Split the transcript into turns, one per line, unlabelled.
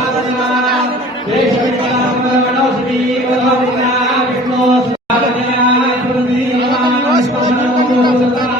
అధ్యక్ష एक